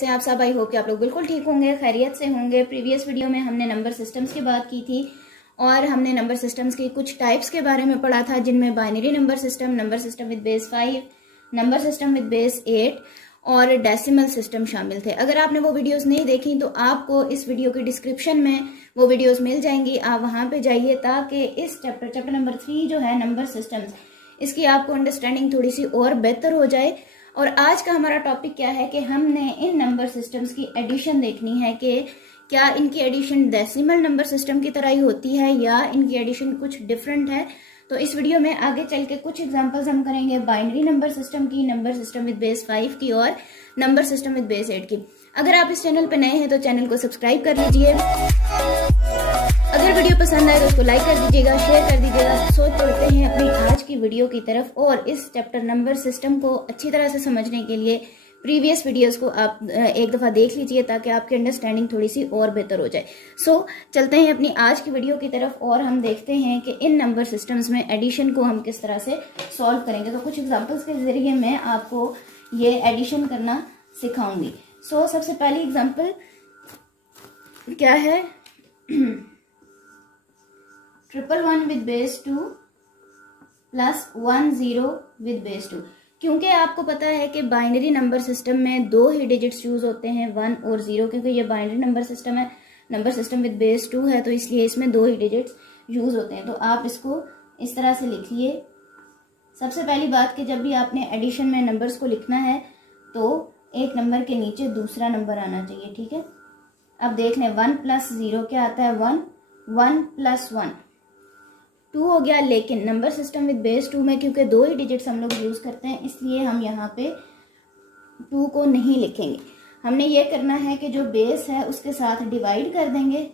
कैसे हैं आप सब? आई होप कि आप लोग बिल्कुल ठीक होंगे, खैरियत से होंगे। प्रीवियस वीडियो में हमने नंबर सिस्टम्स की बात की थी और हमने नंबर सिस्टम्स के कुछ टाइप्स के बारे में पढ़ा था, जिनमें binary number system with base 5, number system with base 8 और डेसिमल सिस्टम शामिल थे। अगर आपने वो वीडियोस नहीं देखी तो आपको इस वीडियो के डिस्क्रिप्शन में वो वीडियोस मिल जाएंगी, आप वहां पे जाइए ताकि इस चैप्टर नंबर 3 जो है नंबर सिस्टम्स, इसकी आपको अंडरस्टैंडिंग थोड़ी सी और बेहतर हो जाए। और आज का हमारा टॉपिक क्या है कि हमने इन नंबर सिस्टम्स की एडिशन देखनी है कि क्या इनकी एडिशन डेसिमल नंबर सिस्टम की तरह ही होती है या इनकी एडिशन कुछ डिफरेंट है। तो इस वीडियो में आगे चल के कुछ एग्जांपल्स हम करेंगे बाइनरी नंबर सिस्टम की, नंबर सिस्टम विद बेस 5 की और नंबर सिस्टम विद बेस 8 की। अगर आप इस चैनल पर नए हैं तो चैनल को सब्सक्राइब कर लीजिए। अगर वीडियो पसंद आए तो उसको लाइक कर दीजिएगा, शेयर कर दीजिएगा। सो चलते हैं अपनी आज की वीडियो की तरफ और इस चैप्टर नंबर सिस्टम को अच्छी तरह से समझने के लिए प्रीवियस वीडियोस को आप एक दफा देख लीजिए ताकि आपकी अंडरस्टैंडिंग थोड़ी सी और बेहतर हो जाए। सो चलते हैं अपनी आज की वीडियो की तरफ और हम देखते हैं कि इन नंबर सिस्टम्स में एडिशन को हम किस तरह से सॉल्व करेंगे। तो कुछ एग्जांपल्स के जरिए मैं आपको ये एडिशन करना सिखाऊंगी। सो सबसे पहली एग्जांपल क्या है, 111 with base 2 plus 10 with base 2। क्योंकि आपको पता है कि बाइनरी नंबर सिस्टम में दो ही डिजिट्स यूज होते हैं, 1 और 0, क्योंकि ये बाइनरी नंबर सिस्टम है, नंबर सिस्टम विद बेस 2 है, तो इसलिए इसमें दो ही डिजिट्स यूज होते हैं। तो आप इसको इस तरह से लिखिए। सबसे पहली बात कि जब भी आपने एडिशन में नंबर्स को लिखना है तो एक नंबर के नीचे दूसरा नंबर आना चाहिए, ठीक है। अब देख लें 1 प्लस 0 क्या आता है, 1, 1 प्लस 1 2 हो गया। लेकिन नंबर सिस्टम विद बेस 2 में क्योंकि दो ही डिजिट्स हम लोग यूज करते हैं इसलिए हम यहाँ पे 2 को नहीं लिखेंगे। हमने ये करना है कि जो बेस है उसके साथ डिवाइड कर देंगे,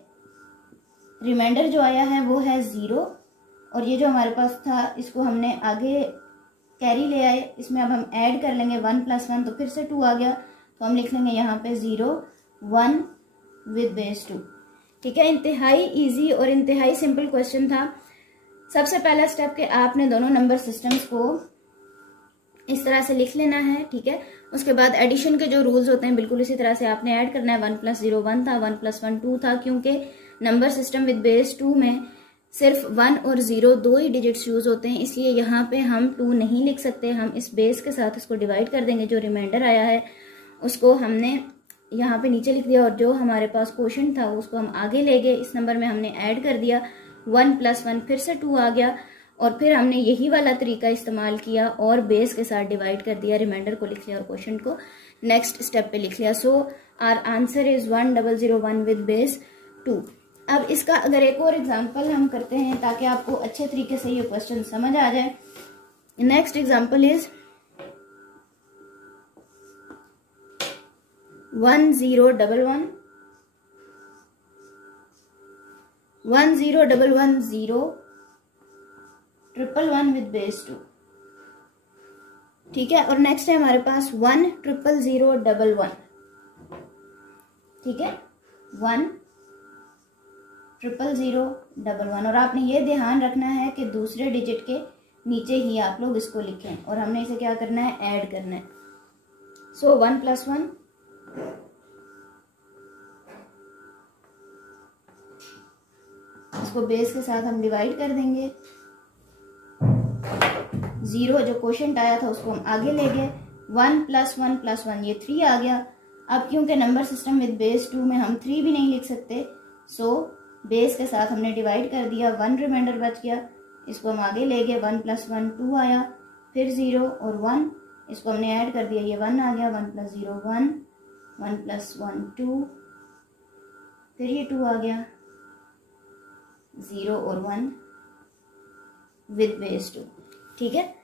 रिमाइंडर जो आया है वो है 0 और ये जो हमारे पास था इसको हमने आगे कैरी ले आए, इसमें अब हम ऐड कर लेंगे 1 प्लस 1 तो फिर से 2 आ गया, तो हम लिख लेंगे यहाँ पे 0 1 विद बेस 2, ठीक है। इंतहाई इजी और इंतहाई सिंपल क्वेश्चन था। सबसे पहला स्टेप कि आपने दोनों नंबर सिस्टम्स को इस तरह से लिख लेना है, ठीक है। उसके बाद एडिशन के जो रूल्स होते हैं बिल्कुल इसी तरह से आपने ऐड करना है। 1 प्लस 0 1 था, 1 प्लस 1 2 था, क्योंकि नंबर सिस्टम विद बेस 2 में सिर्फ 1 और 0 दो ही डिजिट्स यूज होते हैं, इसलिए यहाँ पे हम 2 नहीं लिख सकते। हम इस बेस के साथ इसको डिवाइड कर देंगे, जो रिमाइंडर आया है उसको हमने यहाँ पे नीचे लिख दिया और जो हमारे पास क्वोशंट था उसको हम आगे ले गए, इस नंबर में हमने ऐड कर दिया 1 प्लस 1 फिर से 2 आ गया और फिर हमने यही वाला तरीका इस्तेमाल किया और बेस के साथ डिवाइड कर दिया, रिमाइंडर को लिख लिया और क्वोशंट को नेक्स्ट स्टेप पे लिख लिया। So our answer is 1001 with base 2। अब इसका अगर एक और एग्जांपल हम करते हैं ताकि आपको अच्छे तरीके से ये क्वेश्चन समझ आ जाए। Next example is 1011 10110 111 with base 2, ठीक है। और नेक्स्ट है हमारे पास 10011, ठीक है, 10011। और आपने ये ध्यान रखना है कि दूसरे डिजिट के नीचे ही आप लोग इसको लिखें और हमने इसे क्या करना है, ऐड करना है। सो 1 प्लस 1 इसको बेस के साथ हम डिवाइड कर देंगे, 0 जो क्वोशंट आया था उसको हम आगे ले गए, 1 प्लस 1 प्लस 1 ये 3 आ गया। अब क्योंकि नंबर सिस्टम विद बेस 2 में हम 3 भी नहीं लिख सकते, सो बेस के साथ हमने डिवाइड कर दिया, 1 रिमाइंडर बच गया, इसको हम आगे ले गए, 1 प्लस 1 2 आया, फिर 0 और 1 इसको हमने ऐड कर दिया, ये 1 आ गया, 1 प्लस 0 1, 1 प्लस 1 2, फिर ये 2 आ गया, 0 और 1 विद बेस 2, ठीक है।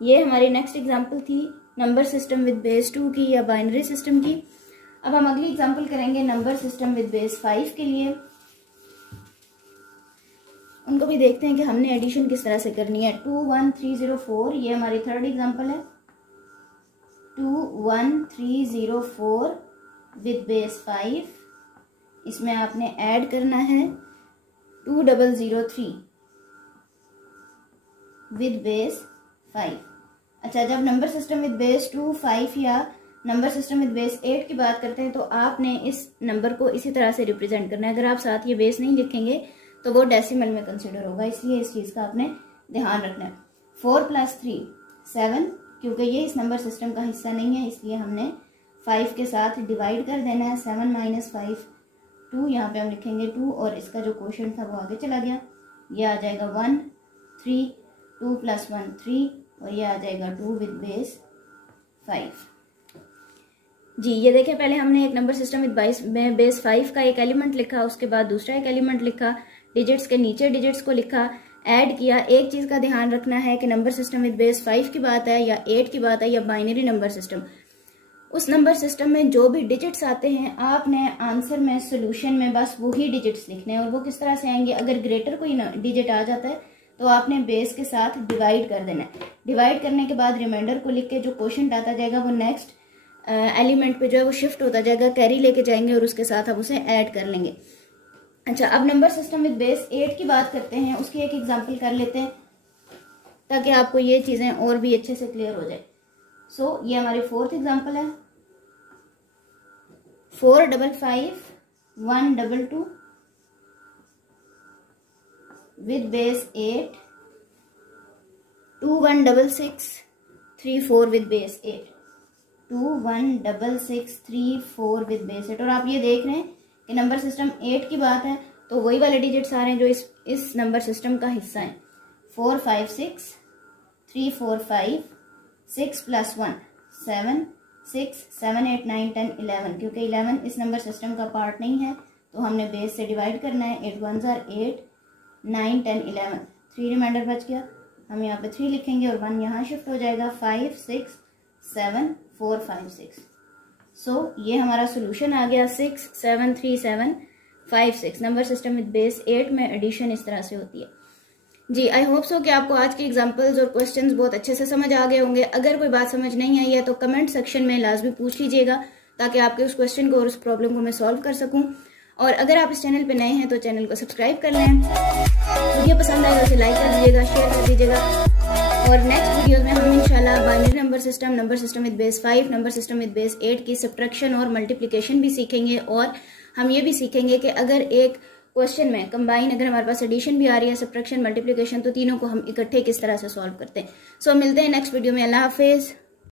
ये हमारी नेक्स्ट एग्जांपल थी नंबर सिस्टम विद बेस 2 की या बाइनरी सिस्टम की। अब हम अगली एग्जांपल करेंगे नंबर सिस्टम विद बेस 5 के लिए। उनको भी देखते हैं कि हमने एडिशन किस तरह से करनी है। 21304 ये हमारी थर्ड एग्जांपल है, 21304 विद बेस 5। इसमें आपने ऐड करना है 2003 विद बेस 5। अच्छा, जब नंबर सिस्टम विद बेस 2, 5 या नंबर सिस्टम विद बेस 8 की बात करते हैं तो आपने इस नंबर को इसी तरह से रिप्रेजेंट करना है। अगर आप साथ ये बेस नहीं लिखेंगे तो वो डेसिमल में कंसिडर होगा, इसलिए इस चीज़ का आपने ध्यान रखना है। 4 + 3 7, क्योंकि ये इस नंबर सिस्टम का हिस्सा नहीं है इसलिए हमने 5 के साथ डिवाइड कर देना है। 7 - 5 2, यहाँ पे हम लिखेंगे 2 और इसका जो क्वोशंट था वो आगे चला गया, ये आ जाएगा 1 3, 2 + 1 3 और ये आ जाएगा 2 विद बेस 5। जी ये देखें, पहले हमने एक नंबर सिस्टम विद बेस 5 का एक एलिमेंट लिखा, उसके बाद दूसरा एक एलिमेंट लिखा, डिजिट्स के नीचे डिजिट्स को लिखा, ऐड किया। एक चीज़ का ध्यान रखना है कि नंबर सिस्टम विद बेस 5 की बात है या 8 की बात है या बाइनरी नंबर सिस्टम, उस नंबर सिस्टम में जो भी डिजिट्स आते हैं आपने आंसर में सोल्यूशन में बस वही डिजिट्स लिखने हैं। और वो किस तरह से आएंगे, अगर ग्रेटर कोई डिजिट आ जाता है तो आपने बेस के साथ डिवाइड कर देना है। डिवाइड करने के बाद रिमाइंडर को लिख के जो क्वोशंट आता जाएगा वो नेक्स्ट एलिमेंट पे जो है वो शिफ्ट होता जाएगा, कैरी लेके जाएंगे और उसके साथ आप उसे ऐड कर लेंगे। अच्छा, अब नंबर सिस्टम विद बेस 8 की बात करते हैं, उसकी एक एग्जांपल कर लेते हैं ताकि आपको ये चीज़ें और भी अच्छे से क्लियर हो जाए। सो ये हमारी 4th एग्जांपल है। 4 5 5 1 2 2 with base 8, 2 1 6 6 3 4 with base 8, 2 1 6 6 3 4 with base 8। और आप ये देख रहे हैं कि नंबर सिस्टम 8 की बात है तो वही वाले डिजिट्स आ रहे हैं जो इस नंबर सिस्टम का हिस्सा है। 4 5 6 3 4 5 6 + 1 7 6 7 8 9 10 11, क्योंकि 11 इस नंबर सिस्टम का पार्ट नहीं है तो हमने बेस से डिवाइड करना है। 8 1 8 9 10 11, 3 रिमाइंडर बच गया, हम यहाँ पे 3 लिखेंगे और 1 यहाँ शिफ्ट हो जाएगा। 5 6 7 4 5 6। सो ये हमारा सोल्यूशन आ गया 6 7 3 7 5 6। नंबर सिस्टम विद बेस 8 में एडिशन इस तरह से होती है। जी आई होप सो कि आपको आज के एग्जांपल्स और क्वेश्चंस बहुत अच्छे से समझ आ गए होंगे। अगर कोई बात समझ नहीं आई है तो कमेंट सेक्शन में लाजमी पूछ लीजिएगा ताकि आपके उस क्वेश्चन को और उस प्रॉब्लम को मैं सॉल्व कर सकूं। और अगर आप इस चैनल पे नए हैं तो चैनल को सब्सक्राइब कर लें, वीडियो पसंद आए तो उसे लाइक कर दीजिएगा, शेयर कर दीजिएगा। और नेक्स्ट वीडियो में हम इंशाल्लाह binary number system with base 5, number system with base 8 की सब्ट्रैक्शन और मल्टीप्लिकेशन भी सीखेंगे। और हम ये भी सीखेंगे कि अगर एक क्वेश्चन में कंबाइन, अगर हमारे पास एडिशन भी आ रही है, सब्ट्रैक्शन, मल्टीप्लिकेशन, तो तीनों को हम इकट्ठे किस तरह से सॉल्व करते हैं। सो मिलते हैं नेक्स्ट वीडियो में। अल्लाह हाफिज।